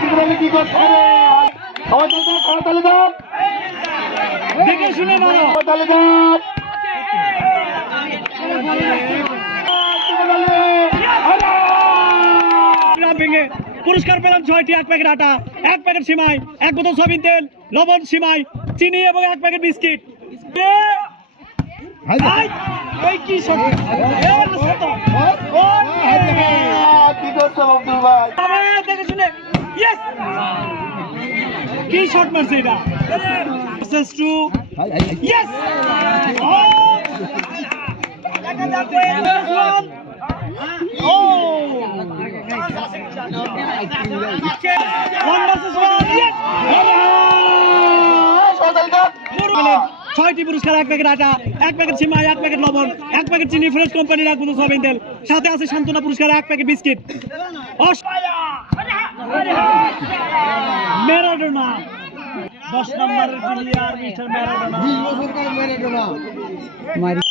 সিকোনালি কি করছে দেখে শুনে মারো। পুরস্কার পেলাম 6টি, 1 প্যাকেট আটা, 1 প্যাকেট সিমাই, 1 বোতল সয়াবিন তেল, লবণ, সিমাই, চিনি এবং 1 প্যাকেট বিস্কিট। কি শট! দেখে শুনে কি শট মারছে এটা! Yes! ছয়টি পুরস্কার, 1 প্যাকেট আটা, 1 প্যাকেট সিমাই, 1 প্যাকেট লবণ, 1 প্যাকেট চিনি, ফ্রেশ কোম্পানির 1 বোতল সয়াবিন তেল, সাথে আছে সান্ত্বনা পুরস্কার 1 প্যাকেট বিস্কিট। ম্যারাডোনা 10 নম্বরের প্লেয়ার মিস্টার ম্যারাডোনা। মারি